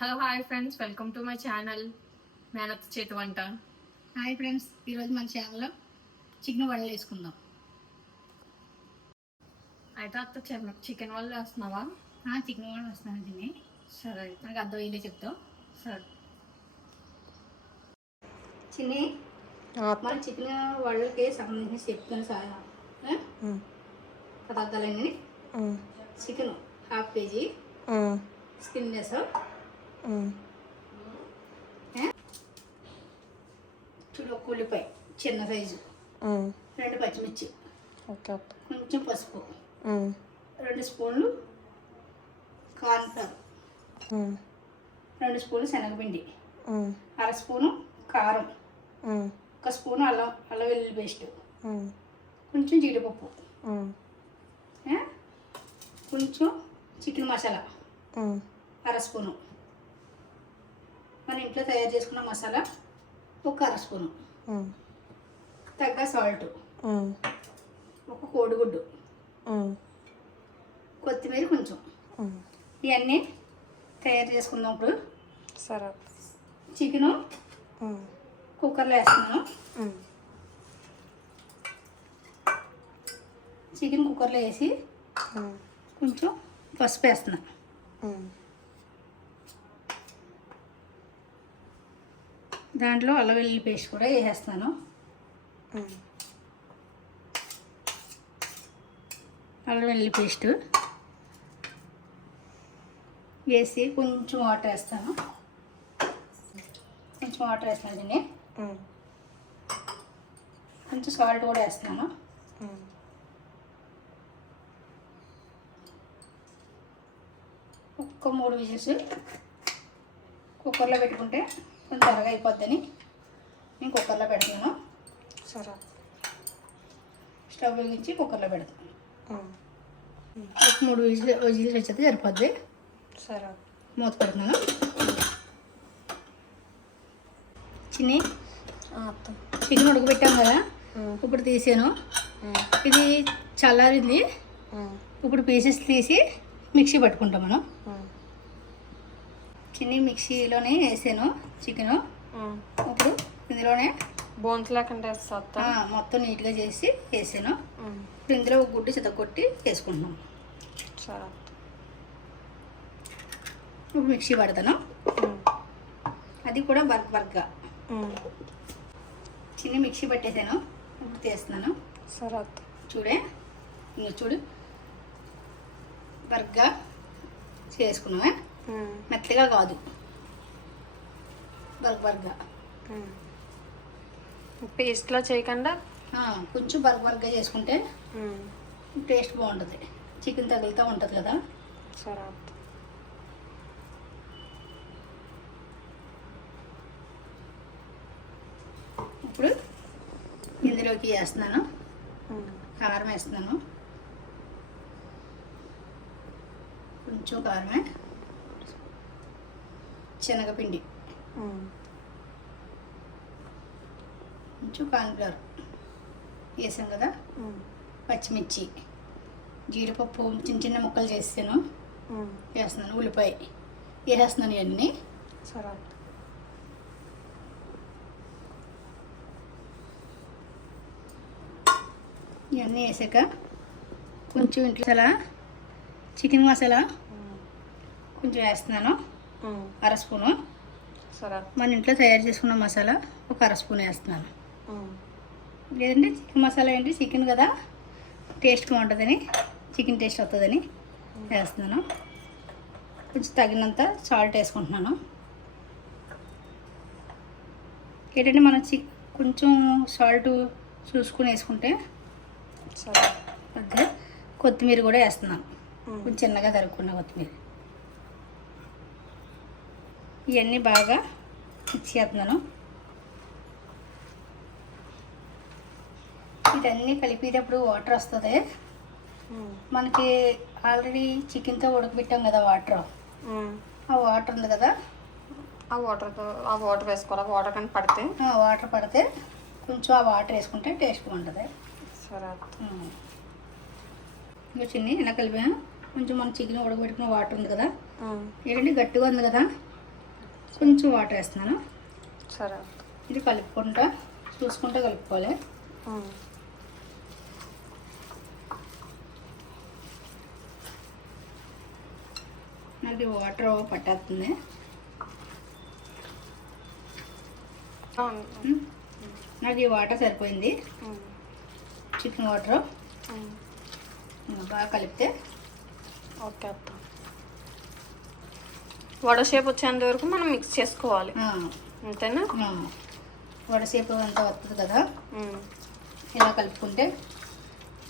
Hello hi friends welcome to my channel మేనత్ చేతి వంట hi friends ఈరోజు మన ఛానల్లో చికెన్ వడలు వేసుకుందాం. అయితే అత్త చికెన్ వాళ్ళు వేస్తున్నావా? ఆ, చికెన్ వడలు వస్తాను తిని. సరే అయితే. నాకు అర్థమయ్యేదే చెప్తాం సరే. చిన్ని మన చికెన్ వడలకి సంబంధించి చెప్తాను సార్. పదార్థాలన్నీ. Chicken half kg. Skin less చూడు ఒక ఉల్లిపాయ చిన్న సైజు. రెండు పచ్చిమిర్చి. ఓకే కొంచెం పసుపు. రెండు స్పూన్లు కార్న్ఫ్లవర్ రెండు స్పూన్లు శనగపిండి. అర స్పూను కారం. ఒక స్పూను అల్లం అల్లం వెల్లుల్లి పేస్ట్. కొంచెం జీడిపప్పు? కొంచెం చికెన్ మసాలా. అర స్పూను. మన ఇంట్లో తయారు చేసుకున్న మసాలా ఒక అర స్పూను. తగ్గ సాల్ట్. ఒక కోడిగుడ్డు. కొత్తిమీర కొంచెం. ఇవన్నీ తయారు చేసుకుందాం ఇప్పుడు. సరే. చికెను కుక్కర్లో వేస్తున్నాను. చికెన్ కుక్కర్లో వేసి కొంచెం పసుపు వేస్తున్నాను దాంట్లో అల్లం వెల్లుల్లి పేస్ట్ కూడా వేసేస్తాను. అల్లం వెల్లుల్లి పేస్ట్ వేసి కొంచెం వాటర్ వేస్తాను. కొంచెం వాటర్ వేస్తాను దీన్ని. కొంచెం సాల్ట్ కూడా వేస్తున్నాను. ఒక్క మూడు విజిల్స్ కుక్కర్లో పెట్టుకుంటే కొంచెం త్వరగా అయిపోద్దని నేను కుక్కర్లో పెడుతున్నాను సరే. స్టవ్ వెలిగించి కుక్కర్లో పెడతాను ఒక మూడు విజిల్ విజిల్స్ వచ్చేది సరిపోద్ది. సరే. మూత పెడుతున్నాను. చిన్ని చికెన్ ఉడకబెట్టాం కదా? ఇప్పుడు తీసాను. ఇది చల్లారింది. ఇప్పుడు పీసెస్ తీసి మిక్సీ పట్టుకుంటాం మనం. చిన్ని మిక్సీలోనే వేసాను చికెను. ఇప్పుడు ఇందులోనే బోన్స్ లేకుండా మొత్తం నీట్గా చేసి వేసాను. ఇప్పుడు ఇందులో ఒక గుడ్డు చితగొట్టి వేసుకుంటున్నాం. సరే ఇప్పుడు మిక్సీ పడతాను. అది కూడా బర్క్ బర్క్గా చిన్న మిక్సీ పట్టేసాను. ఇప్పుడు తీస్తున్నాను. సరే చూడే. ఇంకా చూడు. బర్క్గా చేసుకున్నామే మెత్తగా కాదు. బర్క్ బర్క్గా పేస్ట్లా చేయకుండా? కొంచెం బర్క్ బర్క్గా చేసుకుంటే టేస్ట్ బాగుంటుంది. చికెన్ తగులుతూ ఉంటుంది కదా. సరే ఇప్పుడు ఇందులోకి వేస్తున్నాను. కారం వేస్తున్నాను. కొంచెం కారమే. శనగపిండి. కొంచెం కార్న్ఫ్లవర్ వేసాం కదా? పచ్చిమిర్చి జీడిపప్పు చిన్న చిన్న ముక్కలు చేసాను వేస్తున్నాను ఉల్లిపాయ వేసేస్తున్నాను ఇవన్నీ. సరే. ఇవన్నీ వేసాక కొంచెం ఇంట్లో చికెన్ మసాలా కొంచెం వేస్తున్నాను. అర స్పూను. సరే. మన ఇంట్లో తయారు చేసుకున్న మసాలా ఒక అర స్పూన్ వేస్తున్నాను. లేదంటే చికెన్ మసాలా ఏంటి? చికెన్ కదా. టేస్ట్ బాగుంటుందని చికెన్ టేస్ట్ వస్తుందని వేస్తున్నాను. కొంచెం తగినంత సాల్ట్ వేసుకుంటున్నాను. ఏంటంటే మనం చి కొంచెం సాల్ట్ చూసుకుని వేసుకుంటే కొత్తిమీర కూడా వేస్తున్నాను. కొంచెం చిన్నగా తరుక్కున్న కొత్తిమీర. ఇవన్నీ బాగా మిక్స్ చేస్తున్నాను. ఇదన్నీ కలిపేటప్పుడు వాటర్ వస్తుంది. మనకి ఆల్రెడీ చికెన్తో ఉడకబెట్టాం కదా వాటర్ ఆ వాటర్ ఉంది కదా? ఆ వాటర్తో ఆ వాటర్ వేసుకోవాలి. వాటర్ కానీ పడితే? ఆ వాటర్ పడితే కొంచెం ఆ వాటర్ వేసుకుంటే టేస్ట్ బాగుంటుంది. సరే ఇంకా చిన్ని ఇలా కలిపాను. కొంచెం మన చికెన్ ఉడకబెట్టుకున్న వాటర్ ఉంది కదా? ఏంటంటే గట్టిగా ఉంది కదా? కొంచెం వాటర్ వేస్తున్నాను. సరే. ఇది కలుపుకుంటా. చూసుకుంటా కలుపుకోవాలి. నాకు వాటర్ పట్టేస్తుంది. నాకు ఈ వాటర్ సరిపోయింది. Chicken water. బాగా కలిపితే ఓకే అత్త. వడ షేప్ వచ్చేంత వరకు మనం మిక్స్ చేసుకోవాలి. అంతేనా? ఆ, వడసేపు అంతా వస్తుంది కదా. ఇలా కలుపుకుంటే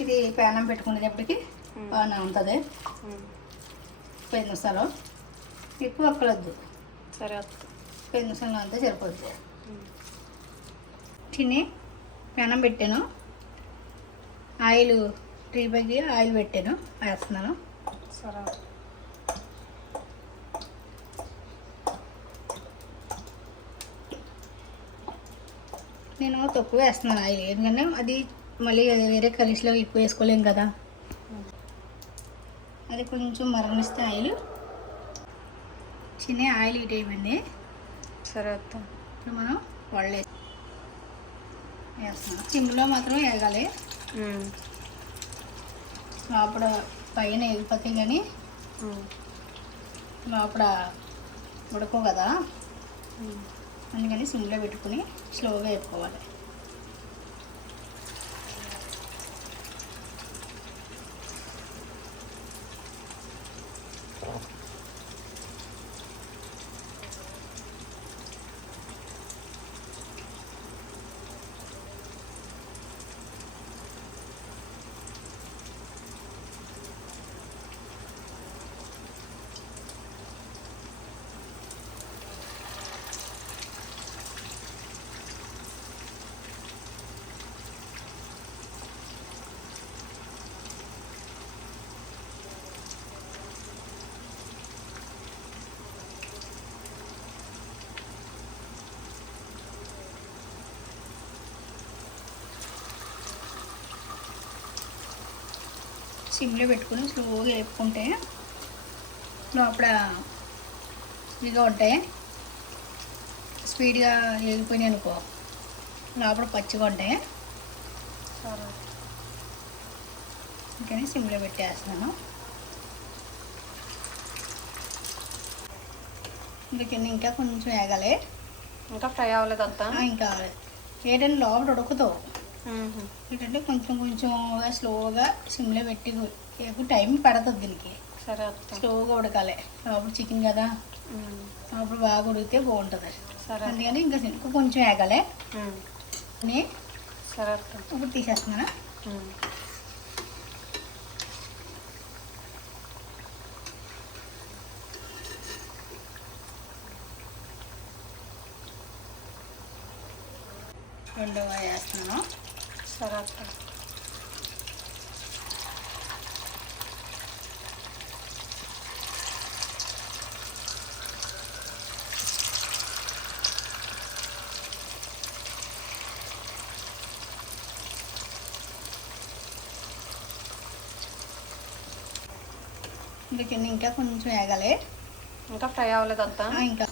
ఇది పేనం పెట్టుకునేటప్పటికి. బాగానే ఉంటుంది. పది నిమిషాలు ఎక్కువ అక్కలొద్దు సరే పది నిమిషాలు అంతా సరిపోద్ది. తిని పెనం పెట్టాను. ఆయిల్ టీ బగ్గి ఆయిల్ పెట్టాను. వేస్తున్నాను. సరే నేను తక్కువ వేస్తున్నాను. ఆయిల్ ఎందుకంటే అది మళ్ళీ వేరే కర్రీస్లో ఎక్కువ వేసుకోలేం కదా. అది కొంచెం మరణిస్తే ఆయిల్. చిన్న ఆయిల్ హీట్ అయిపోయింది. సరే ఇప్పుడు మనం వాళ్ళే వేస్తున్నాం. సిమ్లో మాత్రం వేగాలి. లోపల పైన ఎగిపోతాయి కానీ. లోపల ఉడకో కదా. అందుకని సిమ్లో పెట్టుకుని స్లోగా వేపుకోవాలి. సిమ్లో పెట్టుకుని స్లోగా వేపుకుంటే లోపల ఇదిగా ఉంటాయి. స్పీడ్గా వేగిపోయినాయి అనుకో. లోపల పచ్చిగా ఉంటాయి. అందుకని సిమ్లో పెట్టేస్తున్నాను. అందుకని ఇంకా కొంచెం వేగాలి. ఇంకా ఫ్రై అవ్వలేదు అత్త ఆ, ఇంకా ఏంటంటే లోపల ఉడకుతావు. ఏంటంటే కొంచెం కొంచెంగా స్లోగా సిమ్లో పెట్టి ఎక్కువ టైం పడుతుంది దీనికి. సరే స్లోగా ఉడకాలి. లోపల చికెన్ కదా. లోపల బాగా ఉడికితే బాగుంటుంది. సరే అందుకని ఇంకా ఇంకా కొంచెం వేగాలి సరే ఇప్పుడు తీసేస్తున్నాను. రెండవ వేస్తున్నాను. సరే అత్త అందుకని ఇంకా కొంచెం వేగాలి ఇంకా ఫ్రై అవ్వలేదు అత్త ఆ, ఇంకా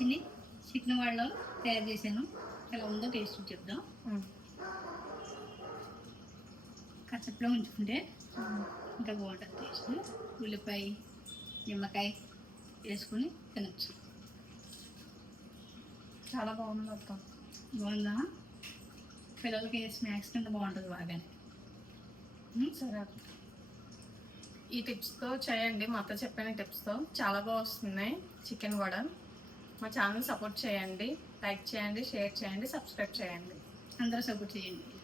చిల్లీ చికెన్ వాళ్ళు తయారు చేశాను. ఎలా ఉందో టేస్ట్ చెప్దాం. కచ్చప్లో ఉంచుకుంటే ఇంకా బాగుంటుంది టేస్ట్ ఉల్లిపాయ నిమ్మకాయ వేసుకొని తినచ్చు. చాలా బాగుంది అత్త బాగుందా? పిల్లలకి స్నాక్స్ కింద బాగుంటుంది బాగానే. ఉమ్, సరే అత్త ఈ టిప్స్తో చేయండి. మా అత్త చెప్పిన టిప్స్తో చాలా బాగా వస్తున్నాయి. చికెన్ కూడా మా ఛానల్ సపోర్ట్ చేయండి లైక్ చేయండి షేర్ చేయండి సబ్స్క్రైబ్ చేయండి. అందరూ సపోర్ట్ చేయండి.